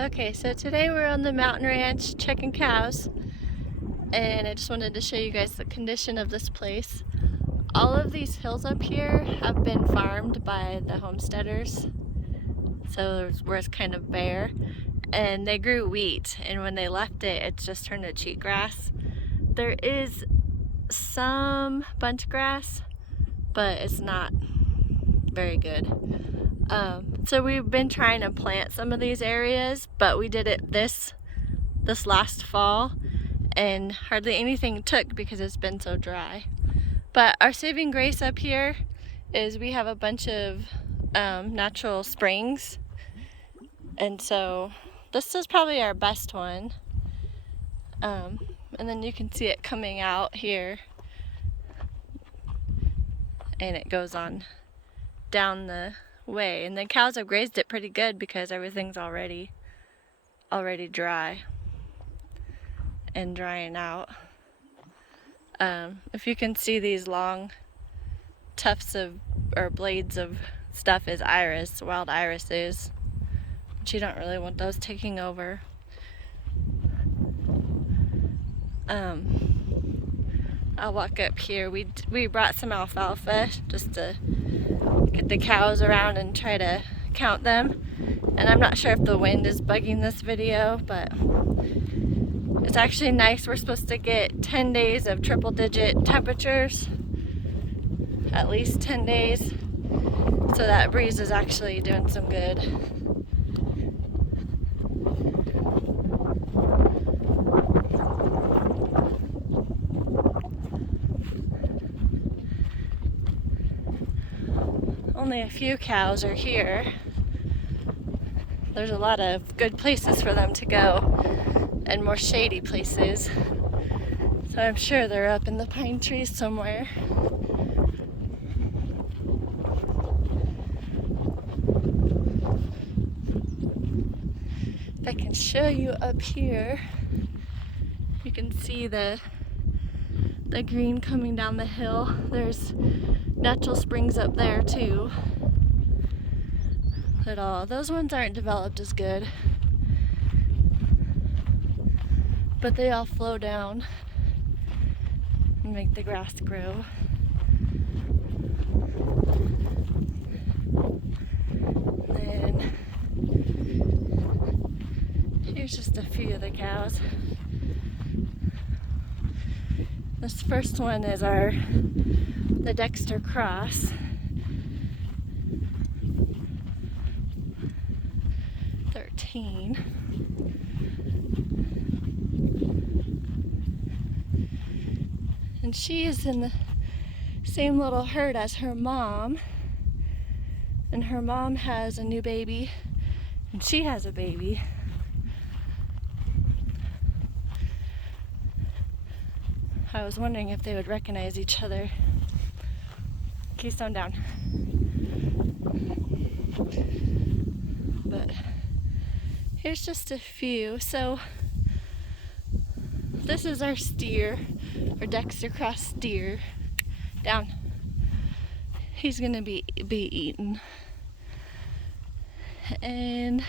Okay, so today we're on the mountain ranch checking cows, and I just wanted to show you guys the condition of this place. All of these hills up here have been farmed by the homesteaders, so where it's kind of bare, and they grew wheat, and when they left it, it's just turned to cheatgrass. There is some bunch grass, but it's not very good. So we've been trying to plant some of these areas, but we did it this last fall, and hardly anything took because it's been so dry. But our saving grace up here is we have a bunch of natural springs, and so this is probably our best one. And then you can see it coming out here, and it goes on down the way, and the cows have grazed it pretty good because everything's already dry and drying out. If you can see, these long tufts of or blades of stuff is iris, wild irises, but you don't really want those taking over. I'll walk up here. We brought some alfalfa just to get the cows around and try to count them. And I'm not sure if the wind is bugging this video, but it's actually nice. We're supposed to get 10 days of triple-digit temperatures, at least 10 days. So that breeze is actually doing some good. Only a few cows are here. There's a lot of good places for them to go and more shady places. So I'm sure they're up in the pine trees somewhere. If I can show you up here, you can see the green coming down the hill. There's natural springs up there too. But those ones aren't developed as good. But they all flow down and make the grass grow. And here's just a few of the cows. This first one is the Dexter cross. 13. And she is in the same little herd as her mom. And her mom has a new baby, and she has a baby. I was wondering if they would recognize each other. Keystone down. But here's just a few. So this is our steer, or Dexter cross steer. Down. He's gonna be eaten. And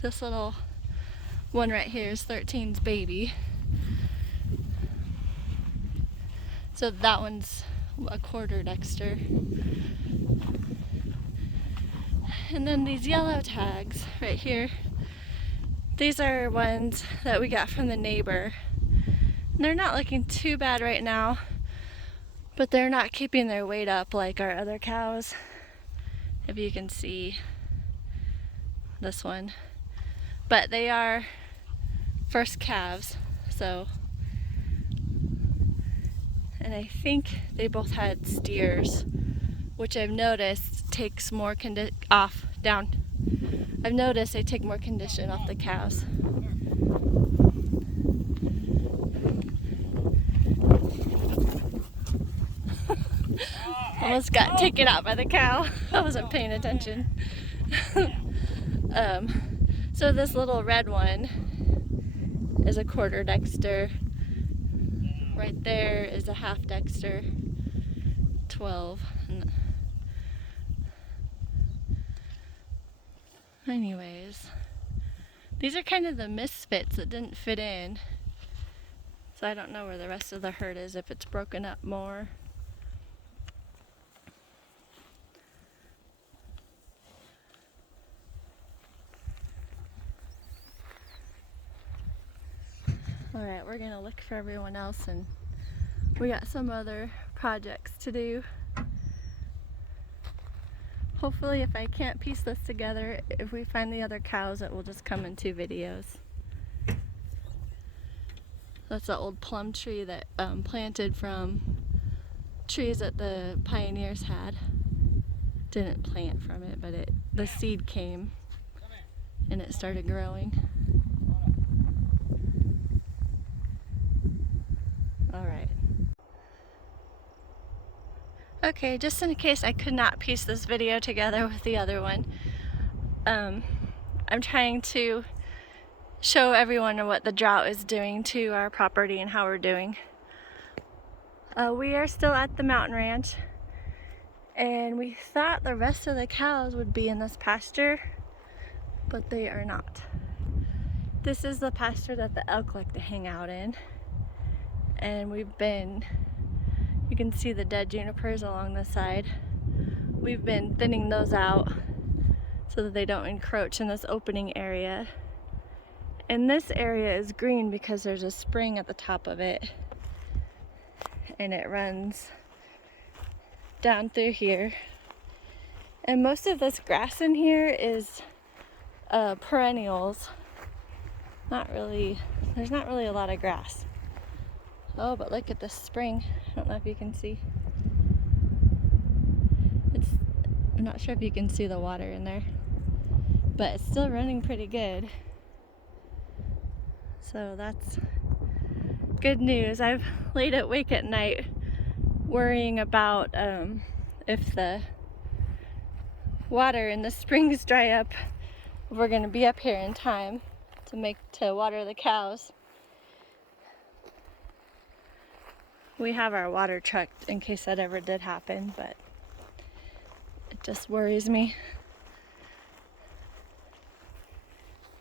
this little one right here is 13's baby. So that one's a quarter Dexter. And then these yellow tags right here, these are ones that we got from the neighbor. And they're not looking too bad right now, but they're not keeping their weight up like our other cows. If you can see this one. But they are first calves, so. And I think they both had steers, which I've noticed takes more I've noticed they take more condition off the cows. Almost got taken out by the cow. I wasn't paying attention. So this little red one is a quarter Dexter. Right there is a half Dexter, 12. Anyways, these are kind of the misfits that didn't fit in. So I don't know where the rest of the herd is, if it's broken up more. Alright, we're gonna look for everyone else, and we got some other projects to do. Hopefully, if I can't piece this together, if we find the other cows, it will just come in 2 videos. That's the old plum tree that planted from trees that the pioneers had. Didn't plant from it, but the seed came and it started growing. Alright. Okay, just in case I could not piece this video together with the other one, I'm trying to show everyone what the drought is doing to our property and how we're doing. We are still at the mountain ranch, and we thought the rest of the cows would be in this pasture, but they are not. This is the pasture that the elk like to hang out in, and you can see the dead junipers along the side. We've been thinning those out so that they don't encroach in this opening area. And this area is green because there's a spring at the top of it, and it runs down through here. And most of this grass in here is perennials. There's not really a lot of grass. Oh, but look at this spring. I don't know if you can see. I'm not sure if you can see the water in there, but it's still running pretty good. So that's good news. I've laid awake at night worrying about if the water in the springs dry up, if we're gonna be up here in time to water the cows. We have our water truck in case that ever did happen, but it just worries me.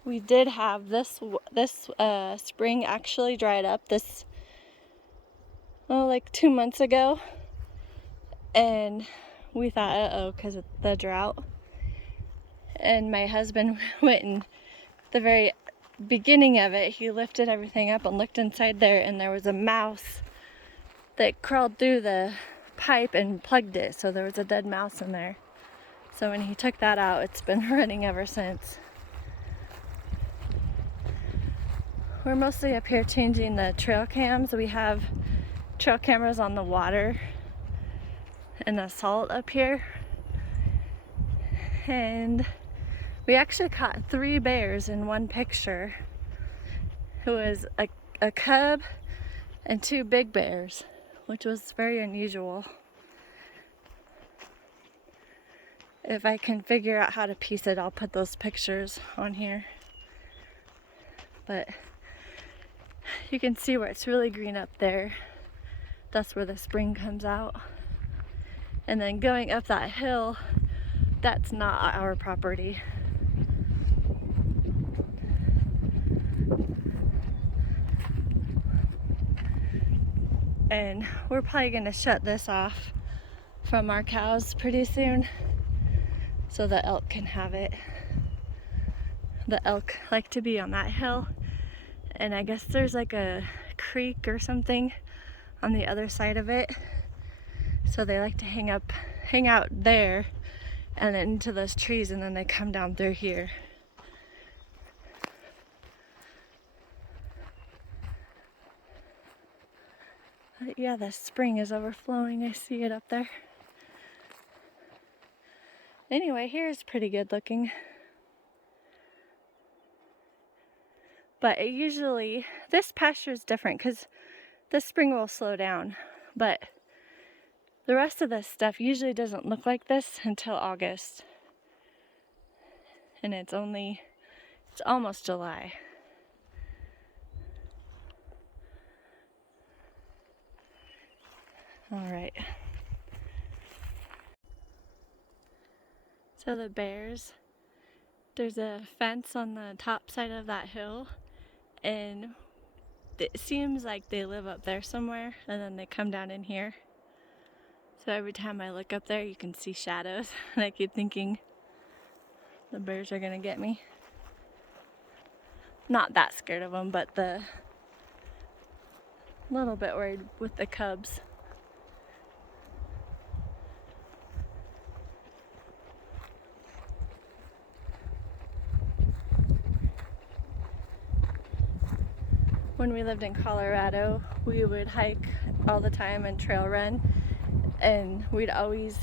We did have this spring actually dried up like 2 months ago, and we thought, uh-oh, because of the drought. And my husband went, and the very beginning of it, he lifted everything up and looked inside there, and there was a mouse that crawled through the pipe and plugged it, so there was a dead mouse in there. So when he took that out, it's been running ever since. We're mostly up here changing the trail cams. We have trail cameras on the water and the salt up here. And we actually caught 3 bears in one picture. It was a cub and 2 big bears, which was very unusual. If I can figure out how to piece it, I'll put those pictures on here. But you can see where it's really green up there. That's where the spring comes out. And then going up that hill, that's not our property. And we're probably gonna shut this off from our cows pretty soon so the elk can have it. The elk like to be on that hill, and I guess there's like a creek or something on the other side of it, so they like to hang out there and then into those trees, and then they come down through here. But yeah, the spring is overflowing. I see it up there. Anyway, here's pretty good looking. But this pasture is different because the spring will slow down. But the rest of this stuff usually doesn't look like this until August. And it's almost July. All right. So the bears There's a fence on the top side of that hill, and it seems like they live up there somewhere, and then they come down in here. So every time I look up there, you can see shadows, and I keep thinking the bears are gonna get me. Not that scared of them, but the little bit worried with the cubs. When we lived in Colorado, we would hike all the time and trail run, and we'd always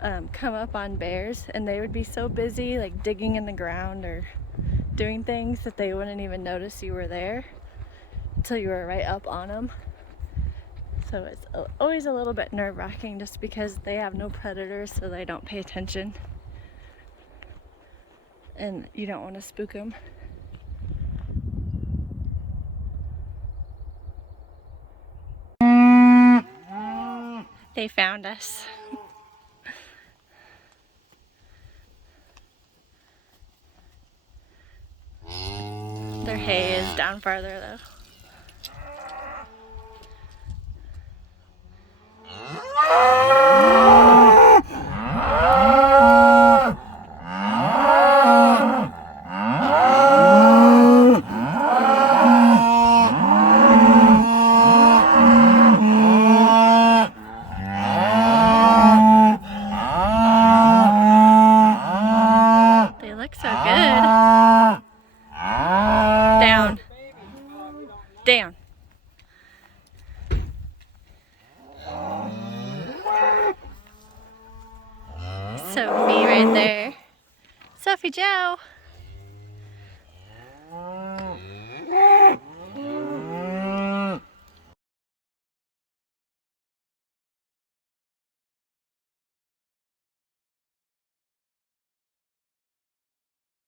come up on bears, and they would be so busy like digging in the ground or doing things that they wouldn't even notice you were there until you were right up on them. So it's always a little bit nerve-wracking just because they have no predators, so they don't pay attention, and you don't want to spook them. They found us. Their hay is down farther though. They look so good. Down. Down. So me right there. Sophie Joe.